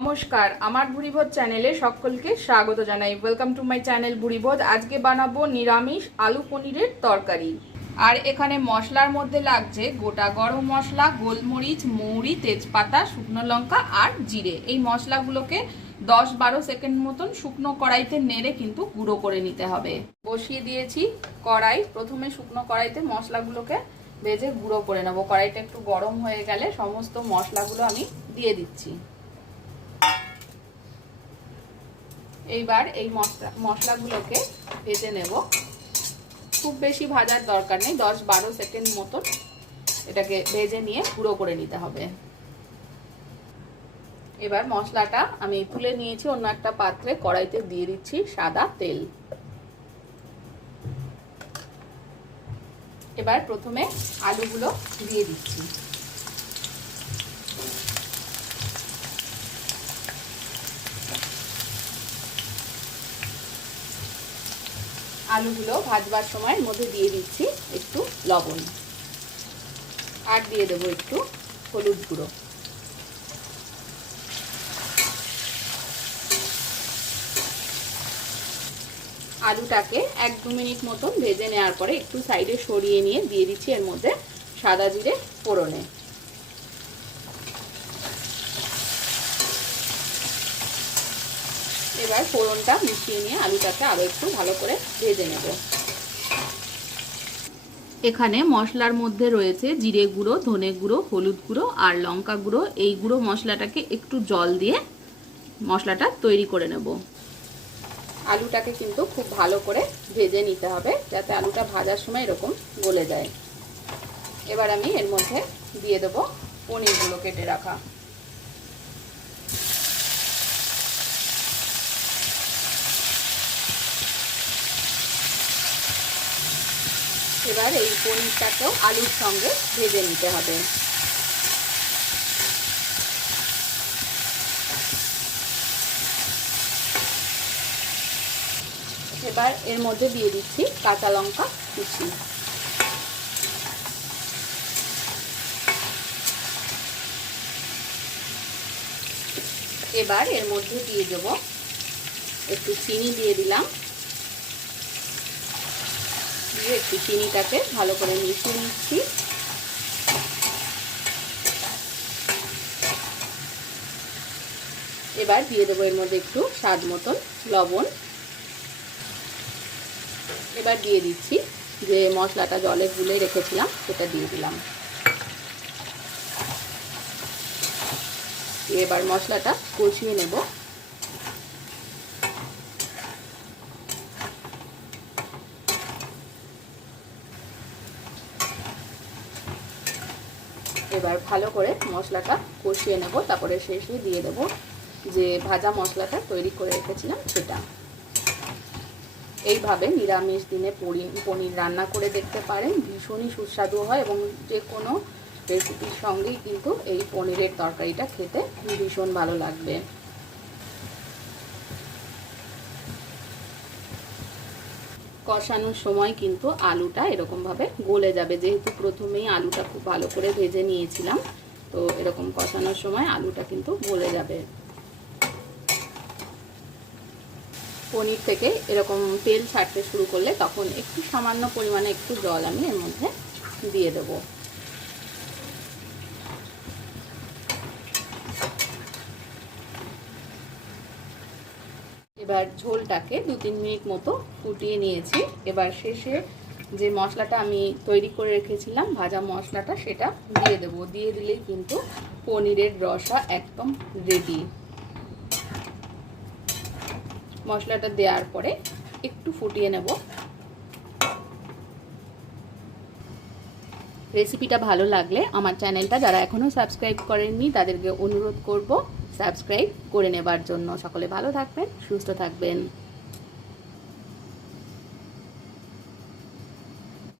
নমস্কার, আমার ভুরিভোজ চ্যানেলে সকলকে স্বাগত জানাই। Welcome to my channel Bhuribhoj. আজকে বানাবো নিরামিষ আলু পনিরের তরকারি। আর এখানে মশলার মধ্যে লাগছে গোটা গরম মশলা, গোলমরিচ, মৌরি, তেজপাতা, শুকনো লঙ্কা আর জিরে। এই মশলাগুলোকে দশ বারো সেকেন্ড মতন শুকনো কড়াইতে নেড়ে কিন্তু গুঁড়ো করে নিতে হবে। বসিয়ে দিয়েছি কড়াই। প্রথমে শুকনো কড়াইতে মশলাগুলোকে ভেজে গুঁড়ো করে নেব। কড়াইটা একটু গরম হয়ে গেলে সমস্ত মশলাগুলো আমি দিয়ে দিচ্ছি। এইবার এই মশলা মশলাগুলোকে ভেজে নেব। খুব বেশি ভাজার দরকার নেই দশ বারো সেকেন্ড মতন এটাকে ভেজে নিয়ে গুঁড়ো করে নিতে হবে। এবার মশলাটা আমি তুলে নিয়েছি, অন্য একটা পাত্রে কড়াইতে দিয়ে দিচ্ছি সাদা তেল। এবার প্রথমে আলুগুলো দিয়ে দিচ্ছি। আলুগুলো ভাজবার সময় মধ্যে দিয়ে দিচ্ছি একটু লবণ। আর দিয়ে দেবো একটু হলুদ গুঁড়ো। আলুটাকে এক দু মিনিট মতন ভেজে নেওয়ার পরে একটু সাইডে সরিয়ে নিয়ে দিয়ে দিচ্ছি এর মধ্যে সাদা জিরে ফোড়নে। এবার ফোড়নটা মিশিয়ে নিয়ে আলুটাকে আরও একটু ভালো করে ভেজে নেব। এখানে মশলার মধ্যে রয়েছে জিরে গুঁড়ো, ধনে গুঁড়ো, হলুদ গুঁড়ো আর লঙ্কা গুঁড়ো। এই গুঁড়ো মশলাটাকে একটু জল দিয়ে মশলাটা তৈরি করে নেব। আলুটাকে কিন্তু খুব ভালো করে ভেজে নিতে হবে যাতে আলুটা ভাজার সময় এরকম গলে যায়। এবার আমি এর মধ্যে দিয়ে দেবো পনিরগুলো কেটে রাখা। এবার এই পনিরটাকেও আলুর সঙ্গে ভেজে নিতে হবে। এবার এর মধ্যে দিয়ে দিচ্ছি কাঁচা লঙ্কা কুচি। এবার এর মধ্যে দিয়ে দেব একটু চিনি দিয়ে দিলাম। দিয়ে একটু চিনিটাকে ভালো করে মিশিয়ে নিচ্ছি। এবার দিয়ে দেবো এর মধ্যে একটু স্বাদ মতন লবণ। এবার দিয়ে দিচ্ছি যে মশলাটা জলে গুলে রেখেছিলাম, সেটা দিয়ে দিলাম। এবার মশলাটা কষিয়ে নেব। এবার ভালো করে মশলাটা কষিয়ে নেব, তারপরে শেষে দিয়ে দেব যে ভাজা মশলাটা তৈরি করে রেখেছিলাম সেটা। এইভাবে নিরামিষ দিনে পনির রান্না করে দেখতে পারেন, ভীষণই সুস্বাদু হয় এবং যে কোনো রেসিপির সঙ্গেই কিন্তু এই পনিরের তরকারিটা খেতে ভীষণ ভালো লাগবে। কষানোর সময় কিন্তু আলুটা এরকমভাবে গলে যাবে। যেহেতু প্রথমেই আলুটা খুব ভালো করে ভেজে নিয়েছিলাম, তো এরকম কষানোর সময় আলুটা কিন্তু গলে যাবে। পনির থেকে এরকম তেল ছাড়তে শুরু করলে তখন একটু সামান্য পরিমাণে একটু জল আমি এর মধ্যে দিয়ে দেবো। এবার ঝোলটাকে দু তিন মিনিট মতো ফুটিয়ে নিয়েছি। এবার শেষে যে মশলাটা আমি তৈরি করে রেখেছিলাম, ভাজা মশলাটা, সেটা দিয়ে দেব। দিয়ে দিলেই কিন্তু পনিরের রসা একদম রেডি মশলাটা দেওয়ার পরে একটু ফুটিয়ে নেব। রেসিপিটা ভালো লাগলে আমার চ্যানেলটা, যারা এখনও সাবস্ক্রাইব করেননি, তাদেরকে অনুরোধ করব সাবস্ক্রাইব করে নেবার জন্য সকলে ভালো থাকবেন সুস্থ থাকবেন।